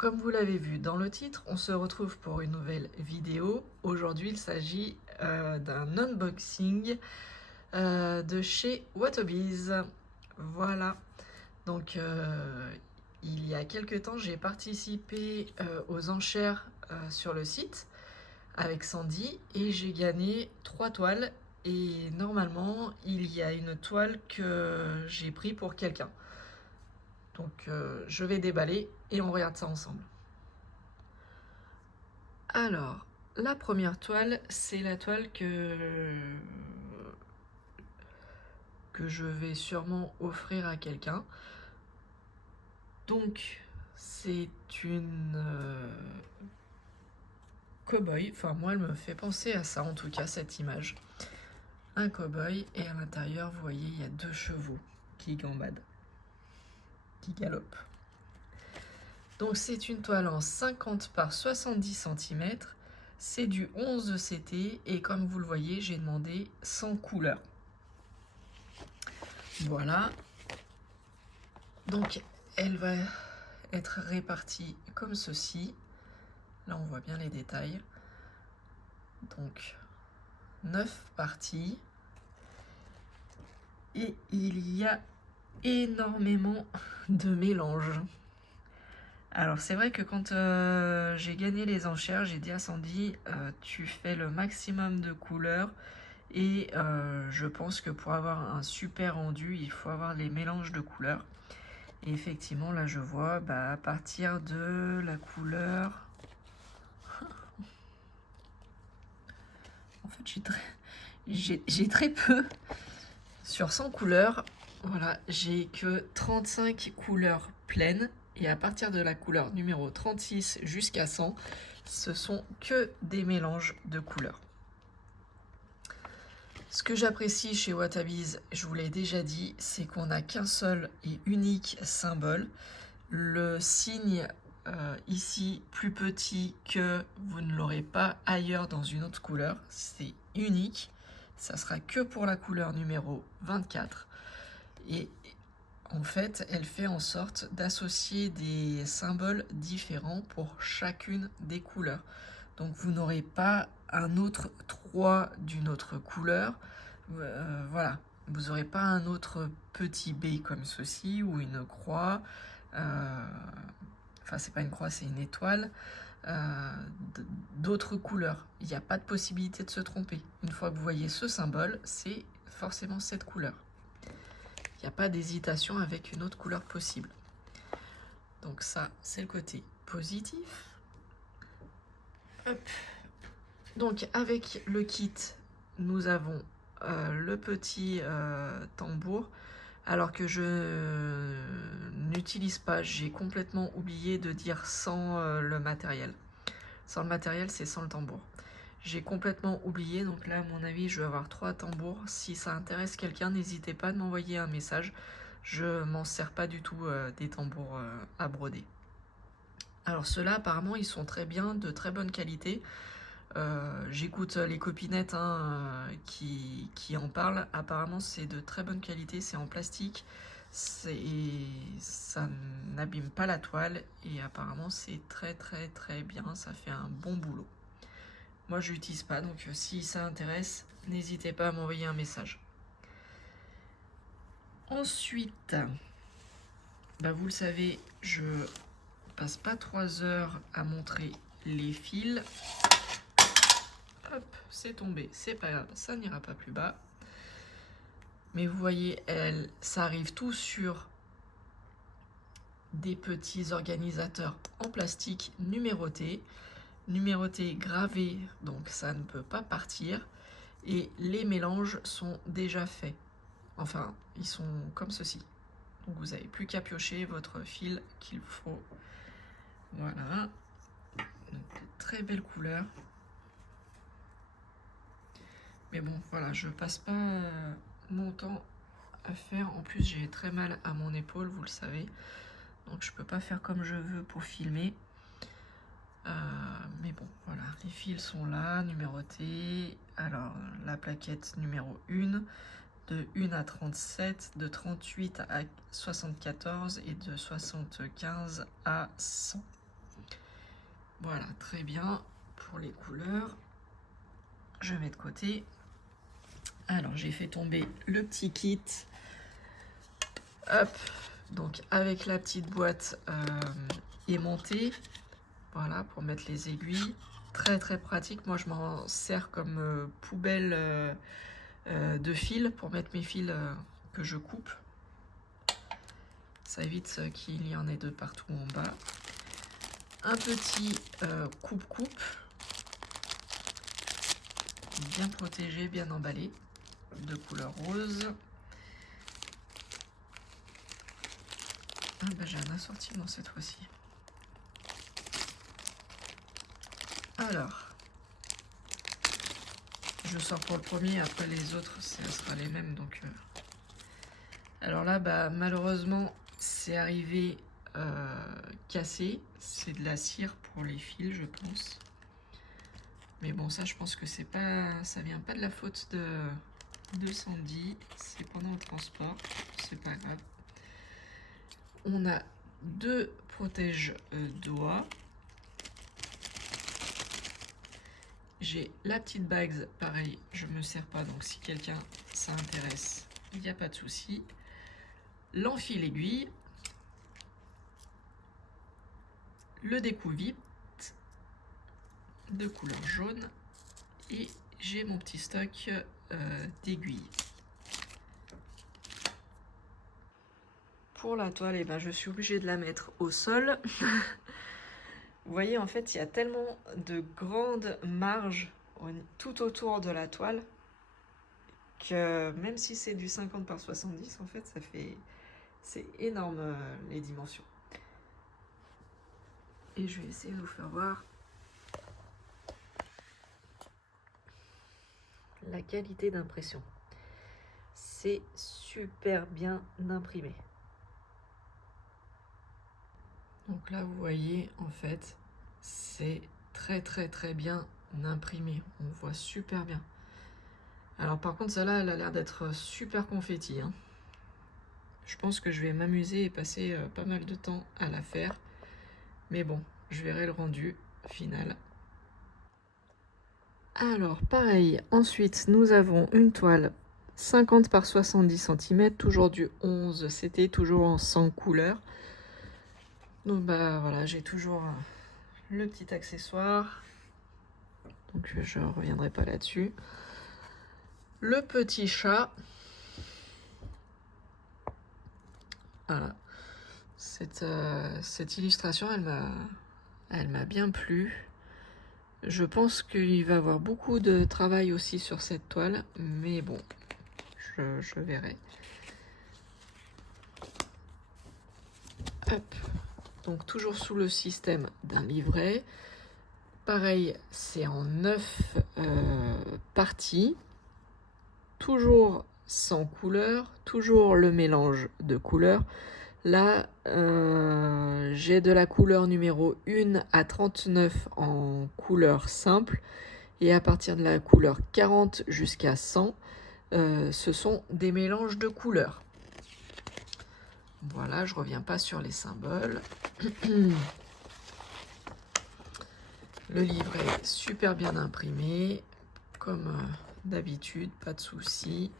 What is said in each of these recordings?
comme vous l'avez vu dans le titre, on se retrouve pour une nouvelle vidéo. Aujourd'hui, il s'agit d'un unboxing de chez Watobiz. Voilà. Donc, il y a quelques temps, j'ai participé aux enchères sur le site avec Sandy et j'ai gagné 3 toiles. Et normalement, il y a une toile que j'ai pris pour quelqu'un. Donc, je vais déballer et on regarde ça ensemble. Alors, la première toile, c'est la toile que je vais sûrement offrir à quelqu'un. Donc, c'est une cow-boy. Enfin, moi, elle me fait penser à ça, en tout cas, cette image. Un cow-boy, et à l'intérieur, vous voyez, il y a 2 chevaux qui gambadent, qui galopent. Donc, c'est une toile en 50 par 70 cm. C'est du 11 CT, et comme vous le voyez, j'ai demandé 100 couleurs. Voilà. Donc, elle va être répartie comme ceci. Là, on voit bien les détails. Donc, 9 parties. Et il y a énormément de mélanges. Alors, c'est vrai que quand j'ai gagné les enchères, j'ai dit à Sandy, tu fais le maximum de couleurs. Et je pense que pour avoir un super rendu, il faut avoir les mélanges de couleurs. Et effectivement, là, je vois à partir de la couleur... En fait, j'ai très peu. Sur 100 couleurs, voilà, j'ai que 35 couleurs pleines. Et à partir de la couleur numéro 36 jusqu'à 100, ce sont que des mélanges de couleurs. Ce que j'apprécie chez Watobiz, je vous l'ai déjà dit, c'est qu'on n'a qu'un seul et unique symbole. Le signe ici plus petit que vous ne l'aurez pas ailleurs dans une autre couleur, c'est unique. Ça sera que pour la couleur numéro 24. Et en fait, elle fait en sorte d'associer des symboles différents pour chacune des couleurs. Donc vous n'aurez pas un autre 3 d'une autre couleur. Voilà. Vous n'aurez pas un autre petit B comme ceci ou une croix. Enfin, c'est pas une croix, c'est une étoile. D'autres couleurs. Il n'y a pas de possibilité de se tromper. Une fois que vous voyez ce symbole, c'est forcément cette couleur. Il n'y a pas d'hésitation avec une autre couleur possible. Donc ça, c'est le côté positif. Hop. Donc avec le kit, nous avons le petit tambour. Alors que je n'utilise pas, j'ai complètement oublié de dire sans le matériel. Sans le matériel, c'est sans le tambour. J'ai complètement oublié, donc là, à mon avis, je vais avoir 3 tambours. Si ça intéresse quelqu'un, n'hésitez pas à m'envoyer un message. Je m'en sers pas du tout des tambours à broder. Alors ceux-là, apparemment, ils sont très bien, de très bonne qualité. J'écoute les copinettes qui en parlent. Apparemment, c'est de très bonne qualité, c'est en plastique. Ça n'abîme pas la toile et apparemment c'est très bien, ça fait un bon boulot. Moi je l'utilise pas, donc si ça intéresse, n'hésitez pas à m'envoyer un message. Ensuite, vous le savez, je passe pas 3 heures à montrer les fils. Hop, c'est tombé, c'est pas grave, ça n'ira pas plus bas. Mais vous voyez, ça arrive tout sur des petits organisateurs en plastique numérotés gravés, donc ça ne peut pas partir. Et les mélanges sont déjà faits. Enfin, ils sont comme ceci. Donc vous n'avez plus qu'à piocher votre fil qu'il faut. Voilà. Donc, très belle couleur. Mais bon, voilà, je passe pas mon temps à faire. En plus, j'ai très mal à mon épaule, vous le savez. Donc je peux pas faire comme je veux pour filmer. Mais bon, voilà, les fils sont là, numérotés. Alors, la plaquette numéro 1, de 1 à 37, de 38 à 74 et de 75 à 100. Voilà, très bien pour les couleurs. Je mets de côté. Alors, j'ai fait tomber le petit kit. Hop, donc avec la petite boîte aimantée. Voilà, pour mettre les aiguilles. Très très pratique. Moi, je m'en sers comme poubelle de fil pour mettre mes fils que je coupe. Ça évite qu'il y en ait de partout en bas. Un petit coupe-coupe. Bien protégé, bien emballé. De couleur rose. Ah ben, j'ai un assortiment cette fois-ci. Alors, je sors pour le premier, après les autres, ce sera les mêmes. Donc, alors là, bah, malheureusement, c'est arrivé cassé. C'est de la cire pour les fils, je pense. Mais bon, ça, je pense que c'est pas, ça vient pas de la faute de Sandy. C'est pendant le transport, c'est pas grave. On a 2 protège-doigts. J'ai la petite bague, pareil, je me sers pas, donc si quelqu'un s'intéresse, il n'y a pas de souci. L'enfil aiguille, le découvite de couleur jaune et j'ai mon petit stock d'aiguilles. Pour la toile, eh ben, je suis obligée de la mettre au sol. Vous voyez, en fait, il y a tellement de grandes marges tout autour de la toile que même si c'est du 50 par 70, en fait, ça fait... C'est énorme les dimensions. Et je vais essayer de vous faire voir la qualité d'impression. C'est super bien imprimé. Donc là, vous voyez, en fait, c'est très très très bien imprimé. On voit super bien. Alors par contre, celle-là, elle a l'air d'être super confetti, hein. Je pense que je vais m'amuser et passer pas mal de temps à la faire. Mais bon, je verrai le rendu final. Alors pareil, ensuite nous avons une toile 50 par 70 cm, toujours du 11, c'était toujours en 100 couleurs. Donc bah voilà, j'ai toujours le petit accessoire. Donc je ne reviendrai pas là-dessus. Le petit chat. Voilà. Cette illustration, elle m'a bien plu. Je pense qu'il va y avoir beaucoup de travail aussi sur cette toile, mais bon, je verrai. Hop. Donc toujours sous le système d'un livret. Pareil, c'est en 9 parties. Toujours sans couleur, toujours le mélange de couleurs. Là, j'ai de la couleur numéro 1 à 39 en couleur simple. Et à partir de la couleur 40 jusqu'à 100, ce sont des mélanges de couleurs. Voilà, je ne reviens pas sur les symboles. Le livret super bien imprimé, comme d'habitude, pas de souci.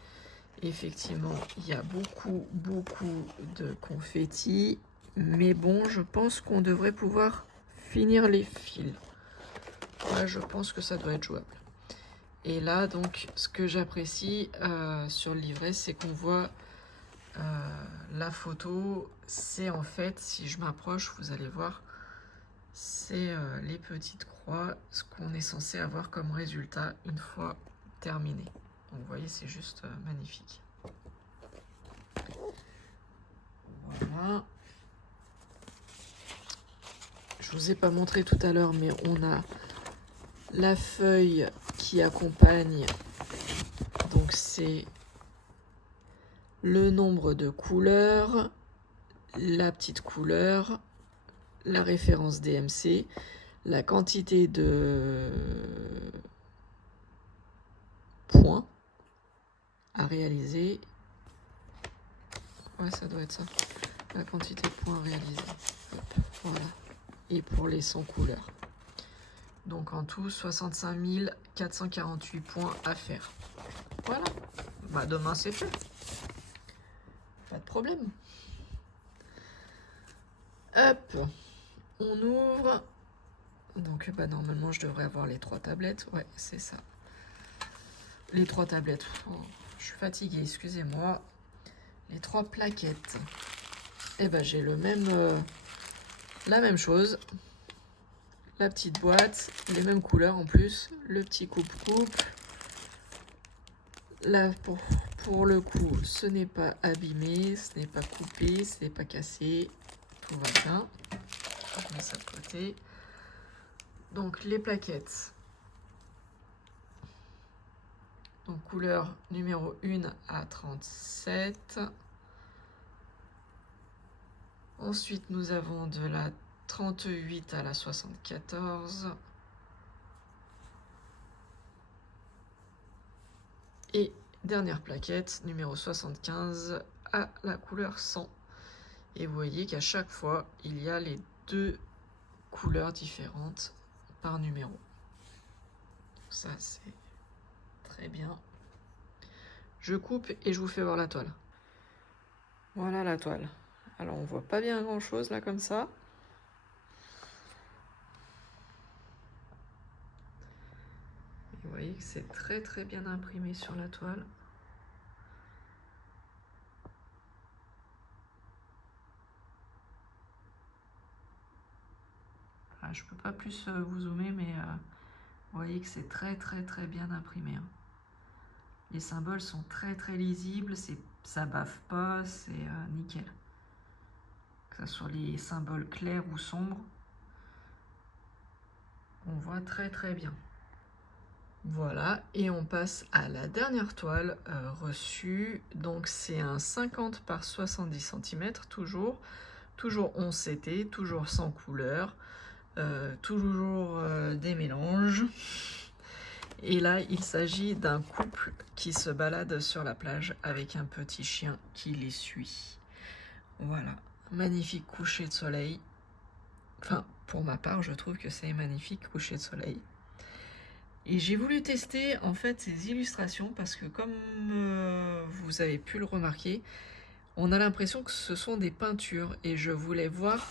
Effectivement, il y a beaucoup de confettis, mais bon, je pense qu'on devrait pouvoir finir les fils. Là, je pense que ça doit être jouable. Et là, donc, ce que j'apprécie sur le livret, c'est qu'on voit la photo. C'est en fait, si je m'approche, vous allez voir, c'est les petites croix, ce qu'on est censé avoir comme résultat une fois terminé. Donc vous voyez, c'est juste magnifique. Voilà. Je vous ai pas montré tout à l'heure, mais on a la feuille qui accompagne. Donc c'est le nombre de couleurs, la petite couleur, la référence DMC, la quantité de points à réaliser. Ouais, ça doit être ça. La quantité de points à réaliser. Hop, voilà. Et pour les 100 couleurs. Donc en tout, 65 448 points à faire. Voilà. Bah demain c'est fait. Pas de problème. Hop. On ouvre. Donc bah normalement je devrais avoir les 3 tablettes. Ouais, c'est ça. Les 3 tablettes. Oh, je suis fatiguée, excusez-moi. Les 3 plaquettes. Et bah j'ai le même la même chose. La petite boîte, les mêmes couleurs en plus, le petit coupe-coupe. Là, pour le coup, ce n'est pas abîmé, ce n'est pas coupé, ce n'est pas cassé. Tout va bien. Je mets ça de côté. Donc, les plaquettes. Donc, couleur numéro 1 à 37. Ensuite, nous avons de la 38 à la 74. Et dernière plaquette, numéro 75 à la couleur 100. Et vous voyez qu'à chaque fois, il y a les 2 couleurs différentes par numéro. Ça, c'est très bien. Je coupe et je vous fais voir la toile. Voilà la toile. Alors, on voit pas bien grand-chose là comme ça. Vous voyez que c'est très très bien imprimé sur la toile. Ah, je peux pas plus vous zoomer, mais vous voyez que c'est très très très bien imprimé. Hein. Les symboles sont très très lisibles, ça baffe pas, c'est nickel. Que ce soit les symboles clairs ou sombres, on voit très très bien. Voilà, et on passe à la dernière toile reçue. Donc c'est un 50 par 70 cm, toujours 11 CT, toujours sans couleur, toujours des mélanges. Et là, il s'agit d'un couple qui se balade sur la plage avec un petit chien qui les suit. Voilà, magnifique coucher de soleil. Enfin, pour ma part, je trouve que c'est un magnifique coucher de soleil. Et j'ai voulu tester en fait ces illustrations parce que comme vous avez pu le remarquer, on a l'impression que ce sont des peintures et je voulais voir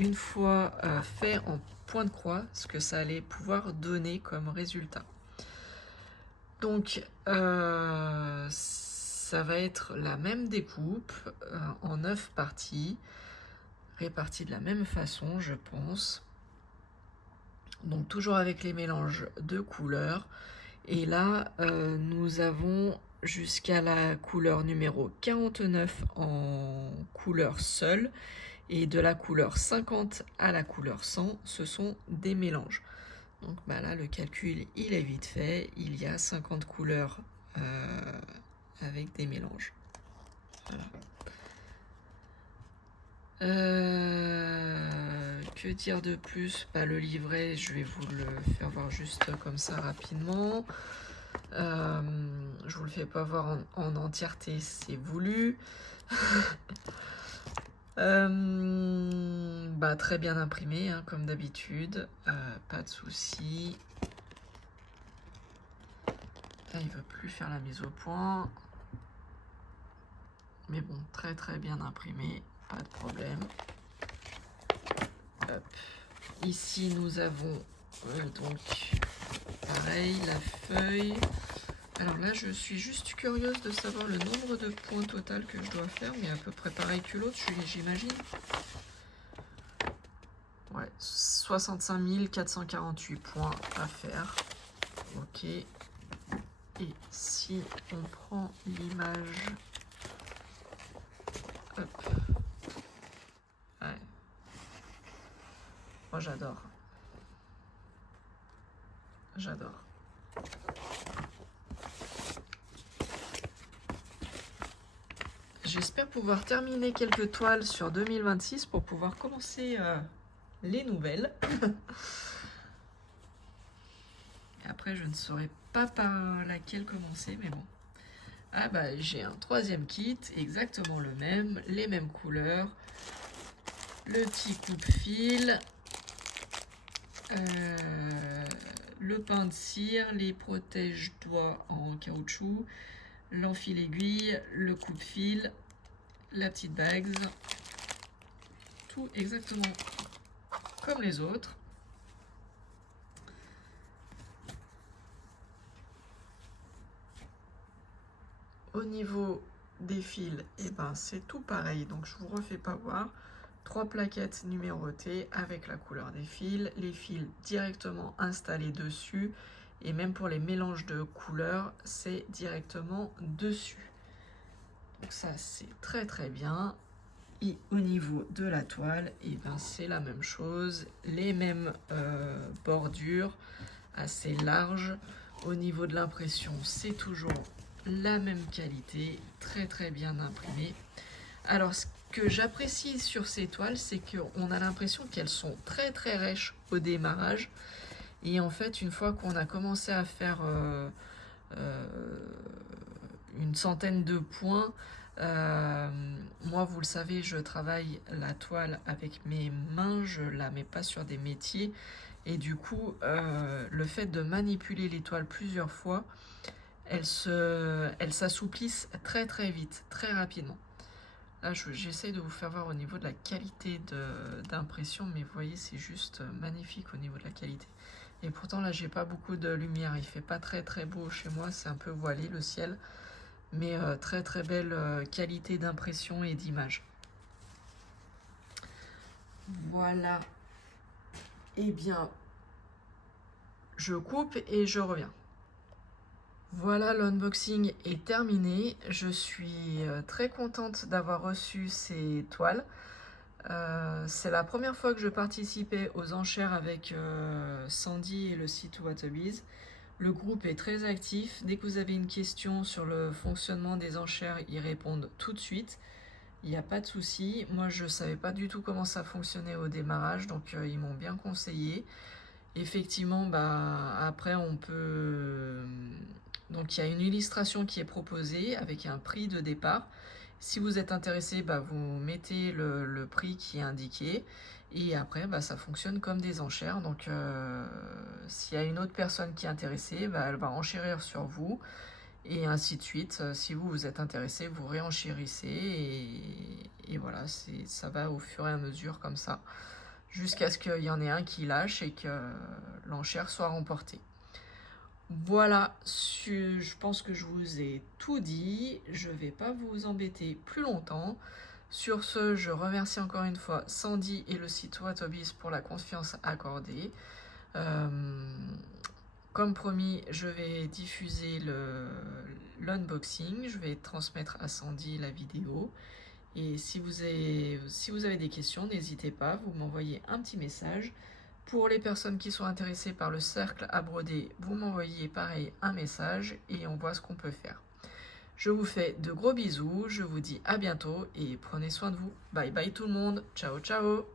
une fois fait en point de croix ce que ça allait pouvoir donner comme résultat. Donc ça va être la même découpe en 9 parties, réparties de la même façon je pense. Donc toujours avec les mélanges de couleurs. Et là, nous avons jusqu'à la couleur numéro 49 en couleur seule. Et de la couleur 50 à la couleur 100, ce sont des mélanges. Donc bah là, le calcul, il est vite fait. Il y a 50 couleurs avec des mélanges. Voilà. Que dire de plus? Le livret, je vais vous le faire voir juste comme ça rapidement. Je vous le fais pas voir en entièreté, c'est voulu. Très bien imprimé, hein, comme d'habitude. Pas de souci. Là, il veut plus faire la mise au point. Mais bon, très très bien imprimé, pas de problème. Hop. Ici, nous avons donc pareil, la feuille. Alors là, je suis juste curieuse de savoir le nombre de points total que je dois faire, mais à peu près pareil que l'autre, j'imagine. Ouais, 65 448 points à faire. Ok. Et si on prend l'image... Hop. Ouais. Moi, j'adore. J'adore. J'espère pouvoir terminer quelques toiles sur 2026 pour pouvoir commencer les nouvelles. Après, je ne saurais pas par laquelle commencer, mais bon. Ah bah, j'ai un 3e kit, exactement le même, les mêmes couleurs. Le petit coupe-fil. le pain de cire, les protège-doigts en caoutchouc, l'enfil aiguille, le coupe-fil, la petite bague, tout exactement comme les autres. Au niveau des fils, et ben c'est tout pareil, donc je vous refais pas voir. 3 plaquettes numérotées avec la couleur des fils, les fils directement installés dessus, et même pour les mélanges de couleurs, c'est directement dessus. Donc ça c'est très très bien. Et au niveau de la toile, et ben c'est la même chose, les mêmes bordures assez larges. Au niveau de l'impression, c'est toujours la même qualité, très très bien imprimé. Alors ce que j'apprécie sur ces toiles, c'est qu'on a l'impression qu'elles sont très très rêches au démarrage, et en fait une fois qu'on a commencé à faire une centaine de points, moi vous le savez, je travaille la toile avec mes mains, je la mets pas sur des métiers, et du coup le fait de manipuler les toiles plusieurs fois, elles s'assouplissent très très vite, très rapidement. Là j'essaie de vous faire voir au niveau de la qualité d'impression, mais vous voyez c'est juste magnifique au niveau de la qualité. Et pourtant là j'ai pas beaucoup de lumière, il fait pas très très beau chez moi, c'est un peu voilé le ciel, mais très très belle qualité d'impression et d'image. Voilà. Eh bien, je coupe et je reviens. Voilà, l'unboxing est terminé. Je suis très contente d'avoir reçu ces toiles. C'est la première fois que je participais aux enchères avec Sandy et le site Whatabiz. Le groupe est très actif. Dès que vous avez une question sur le fonctionnement des enchères, ils répondent tout de suite. Il n'y a pas de souci. Moi, je ne savais pas du tout comment ça fonctionnait au démarrage, donc ils m'ont bien conseillé. Effectivement, après, on peut... Donc, il y a une illustration qui est proposée avec un prix de départ. Si vous êtes intéressé, vous mettez le prix qui est indiqué. Et après, ça fonctionne comme des enchères. Donc, s'il y a une autre personne qui est intéressée, elle va enchérir sur vous. Et ainsi de suite. Si vous êtes intéressé, vous réenchérissez. Et voilà, ça va au fur et à mesure comme ça. Jusqu'à ce qu'il y en ait un qui lâche et que l'enchère soit remportée. Voilà, je pense que je vous ai tout dit. Je ne vais pas vous embêter plus longtemps. Sur ce, je remercie encore une fois Sandy et le site Whatabiz pour la confiance accordée. Comme promis, je vais diffuser l'unboxing. Je vais transmettre à Sandy la vidéo. Et si vous avez des questions, n'hésitez pas, vous m'envoyez un petit message. Pour les personnes qui sont intéressées par le cercle à broder, vous m'envoyez pareil un message et on voit ce qu'on peut faire. Je vous fais de gros bisous, je vous dis à bientôt et prenez soin de vous. Bye bye tout le monde, ciao ciao.